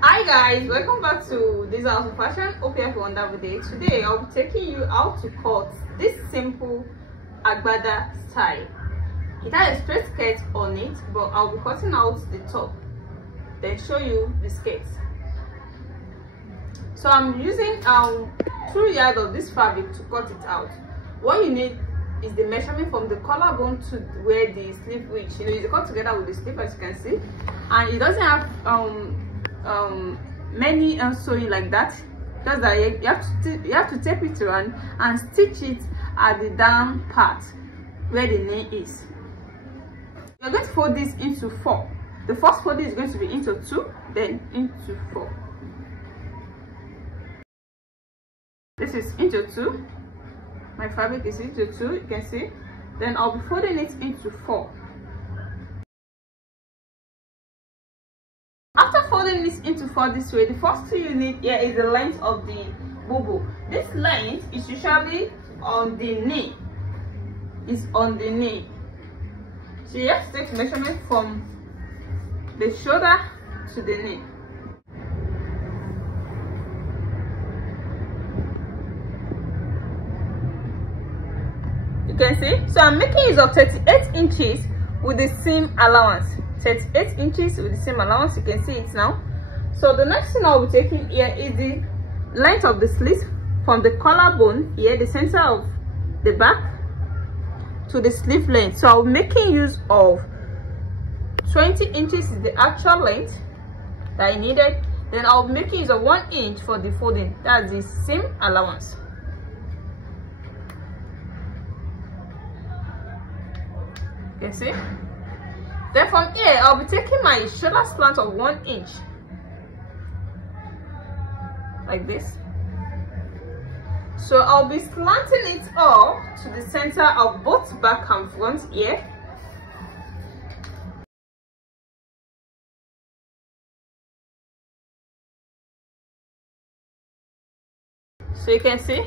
Hi guys, welcome back to Dizha House of Fashion. Hope you have a wonderful day. Today I'll be taking you how to cut this simple Agbada style. It has a straight skirt on it, but I'll be cutting out the top, then show you the skirt. So I'm using 2 yards of this fabric to cut it out. What you need is the measurement from the collarbone to where the sleeve reach. It's cut together with the sleeve, as you can see, and it doesn't have many sewing like that. Just that you have to tape it around and stitch it at the down part where the knee is. You're going to fold this into 4. The first fold is going to be into 2, then into 4. This is into 2. My fabric is into 2, you can see. Then I'll be folding it into 4. After folding this into 4 this way, the first thing you need here is the length of the bubu. This length is usually on the knee. It's on the knee. So you have to take measurement from the shoulder to the knee. You can see. So I'm making use of 38 inches with the seam allowance. 38 inches with the seam allowance. You can see it now. So the next thing I'll be taking here is the length of the sleeve from the collarbone here, the center of the back, to the sleeve length. So I'm making use of 20 inches is the actual length that I needed. Then I'll be making use of 1 inch for the folding. That's the seam allowance. You can see. Then from here, I'll be taking my shoulder slant of 1 inch, like this. So I'll be slanting it all to the center of both back and front here. So you can see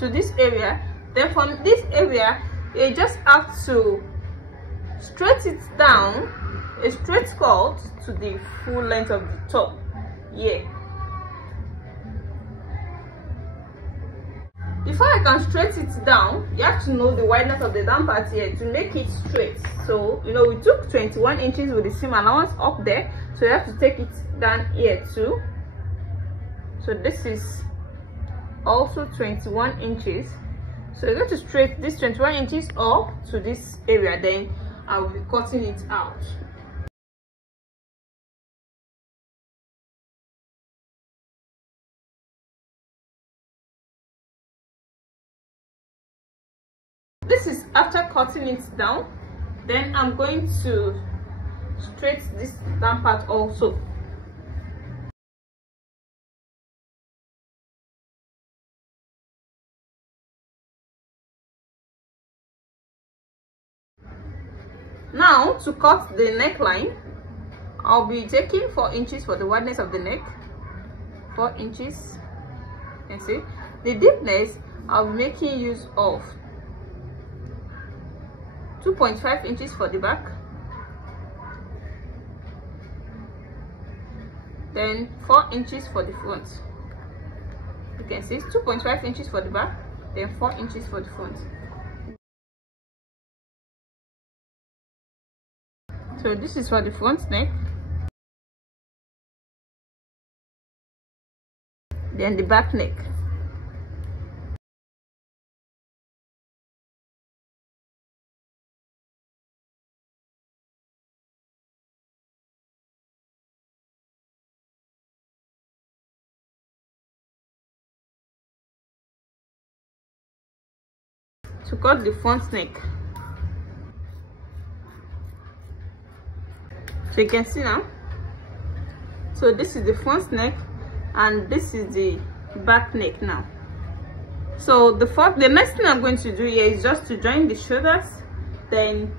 to this area. Then from this area, you just have to straight it down, a straight cut to the full length of the top. Yeah. Before I can straight it down, you have to know the wideness of the down part here to make it straight. So we took 21 inches with the seam allowance up there, so you have to take it down here too. So this is also 21 inches. So you're going to straight this 21 inches up to this area, then I will be cutting it out. This is after cutting it down. Then I'm going to straight this down part also. Now to cut the neckline, I'll be taking 4 inches for the wideness of the neck. 4 inches. You can see. The deepness, I'll be making use of 2.5 inches for the back. Then 4 inches for the front. You can see 2.5 inches for the back, then 4 inches for the front. So this is for the front neck, then the back neck. To cut the front neck. So you can see now. So this is the front neck and this is the back neck now. So the next thing I'm going to do here is just to join the shoulders. Then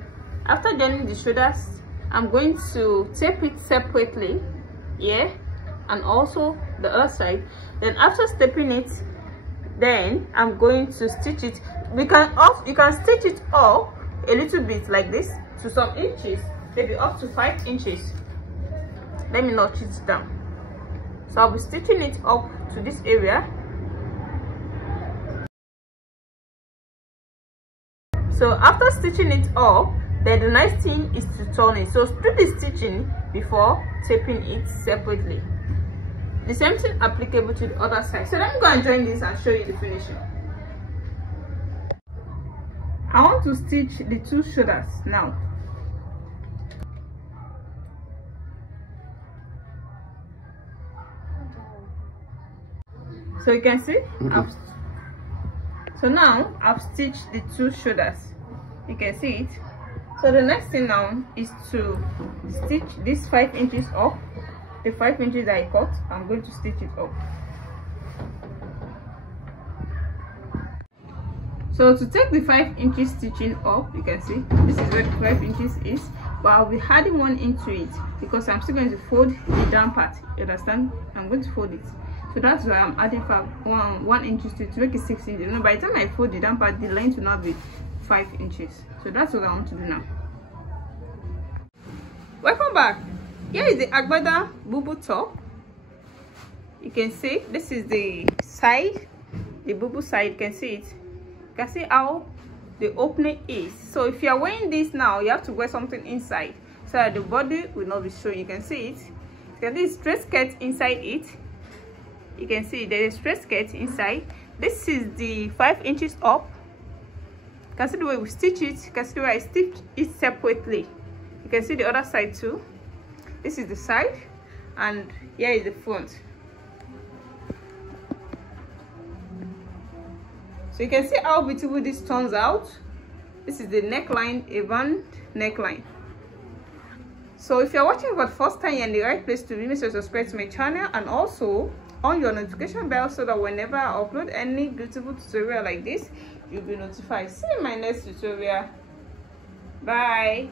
after joining the shoulders, I'm going to tape it separately here and also the other side. Then after stepping it, then I'm going to stitch it. You can stitch it up a little bit like this to some inches, maybe up to 5 inches. let me notch it down. So I'll be stitching it up to this area. So after stitching it up, then the next thing is to turn it. So do the stitching before taping it separately. The same thing applicable to the other side. So let me go and join this and show you the finishing. I want to stitch the two shoulders now. So you can see, so now I've stitched the two shoulders. You can see it. So the next thing now is to stitch this 5 inches up. The 5 inches that I cut, I'm going to stitch it up. So to take the 5 inches stitching up, you can see this is where the 5 inches is, but I'll be adding 1 into it because I'm still going to fold the down part. You understand? I'm going to fold it. So that's why I'm adding 1 inches to it to make it 6 inches. No, by the time I fold the down part, the length will now be 5 inches. So that's what I want to do now. Welcome back. Here is the Agbada Bubu top. You can see this is the side, the Bubu side. You can see it. You can see how the opening is. So if you are wearing this now, you have to wear something inside so that the body will not be showing. You can see it. You can see straight skirt inside it. You can see there is straight skirt inside. This is the 5 inches up. You can see the way we stitch it. You can see the way I stitch it separately. You can see the other side too. This is the side, and here is the front. So you can see how beautiful this turns out. This is the neckline, a band neckline. So if you're watching for the first time, you're in the right place to be. Make sure to subscribe to my channel and also on your notification bell so that whenever I upload any beautiful tutorial like this, you'll be notified. See you in my next tutorial. Bye.